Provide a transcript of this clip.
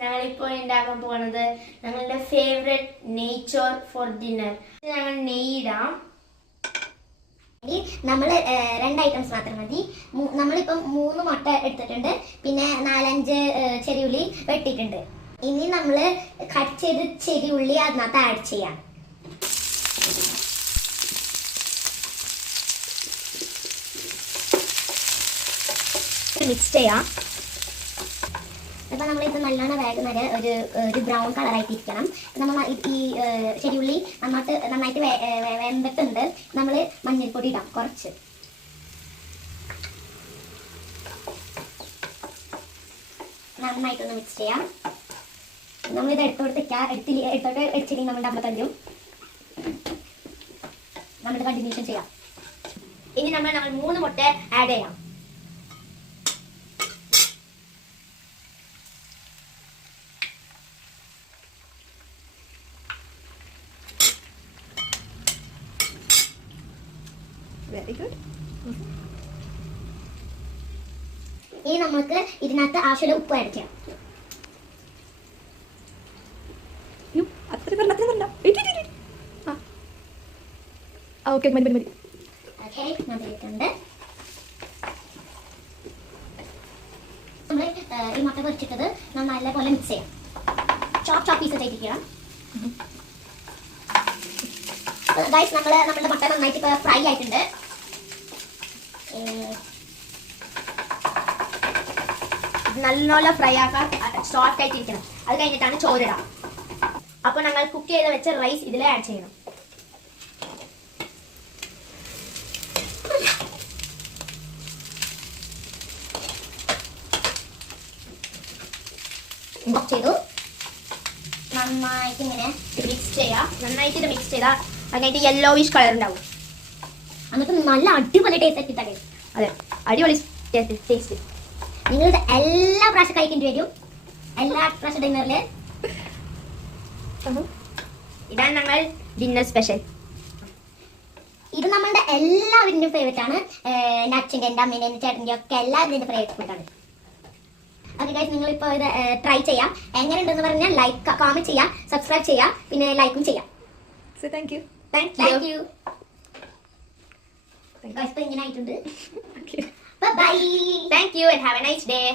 ഞങ്ങളിപ്പോൾ ഉണ്ടാക്കാൻ പോകുന്നത് ഞങ്ങളുടെ ഫേവറേറ്റ് നെയ്ച്ചോർ ഫോർ ഡിന്നർ. ഞങ്ങൾ നെയ്യിടാം. നമ്മൾ 2 ഐറ്റംസ് മാത്രം മതി. നമ്മളിപ്പം 3 മുട്ട എടുത്തിട്ടുണ്ട്, പിന്നെ 4-5 ചെറിയുള്ളി വെട്ടിയിട്ടുണ്ട്. ഇനി നമ്മൾ കട്ട് ചെയ്ത് ചെറിയുള്ളി അതിനകത്ത് ആഡ് ചെയ്യാം. മിക്സ് ചെയ്യാം. അപ്പോൾ നമ്മളിത് നല്ലോണം വേഗം ഒരു ബ്രൗൺ കളറായിട്ടിരിക്കണം. നമ്മൾ ഈ ചെറിയുള്ളി നന്നായിട്ട് വെന്തിട്ടുണ്ട്. നമ്മൾ മഞ്ഞൾപ്പൊടി ഇടാം കുറച്ച്. നന്നായിട്ടൊന്ന് മിക്സ് ചെയ്യാം. നമ്മളിത് എടുത്തോട്ട് വെച്ചിട്ട് നമ്മുടെ അമ്മ തല്ലും. നമ്മളിത് കണ്ടിന്യൂഷൻ ചെയ്യാം. ഇനി നമ്മൾ 3 മുട്ട ആഡ് ചെയ്യാം. Very good. ഇനി നമുക്ക് ഇതിനകത്ത് ആവശ്യമുള്ള ഉപ്പ് ആഡ് ചെയ്യാം. ഓക്കെ മതി. ഓക്കെ, മതിയിട്ടുണ്ട്. നമ്മൾ ഈ മുട്ട പൊരിച്ചിട്ടത് നല്ലപോലെ മിക്സ് ചെയ്യാം. ചോപ്പ് പീസസ് ആയിരിക്കണം. ഗൈസ്, നമ്മുടെ മുട്ട നന്നായിട്ട് ഇപ്പോൾ ഫ്രൈ ആയിട്ടുണ്ട്. നല്ലോണം ഫ്രൈ ആക്കാൻ സോഫ്റ്റ് ആയിട്ടിരിക്കണം. അത് കഴിഞ്ഞിട്ടാണ് ചോറിടാം. അപ്പോൾ ഞങ്ങൾ കുക്ക് ചെയ്ത് വെച്ച റൈസ് ഇതിൽ ആഡ് ചെയ്യണം. ചെയ്തു നന്നായിട്ട് ഇങ്ങനെ മിക്സ് ചെയ്യാം. നന്നായിട്ട് ഇത് മിക്സ് ചെയ്താൽ അതിനായിട്ട് യെല്ലോയിഷ് കളർ ഉണ്ടാവും. എന്നിട്ട് നല്ല അടിപൊളി ടേസ്റ്റ് ആക്കിയിട്ടാണ്. അതെ, അടിപൊളി ടേസ്റ്റ്. നിങ്ങളിത് എല്ലാ പ്രാവശ്യം കഴിക്കേണ്ടി വരും. എല്ലാ പ്രാവശ്യം ഡിന്നറിൽ ഇതാണ് ഞങ്ങൾ ഡിന്നർ സ്പെഷ്യൽ. ഇത് നമ്മളുടെ എല്ലാവരുടെയും ഫേവറേറ്റ് ആണ്. നച്ചിൻ്റെ, എൻ്റെ അമ്മേൻ്റെ, എൻ്റെ ചേട്ടൻ്റെ ഒക്കെ എല്ലാവരുടെയും ഫേവറേറ്റ് ഫുഡാണ്. ഓക്കെ ഗൈസ്, നിങ്ങളിപ്പോൾ ഇത് ട്രൈ ചെയ്യാം. എങ്ങനെയുണ്ടെന്ന് പറഞ്ഞാൽ ലൈക്ക്, കമന്റ് ചെയ്യാം, സബ്സ്ക്രൈബ് ചെയ്യാം, പിന്നെ ലൈക്കും ചെയ്യാം. Thank you. ഇങ്ങനെ ആയിട്ടുണ്ട്. Bye. Thank you and have a nice day.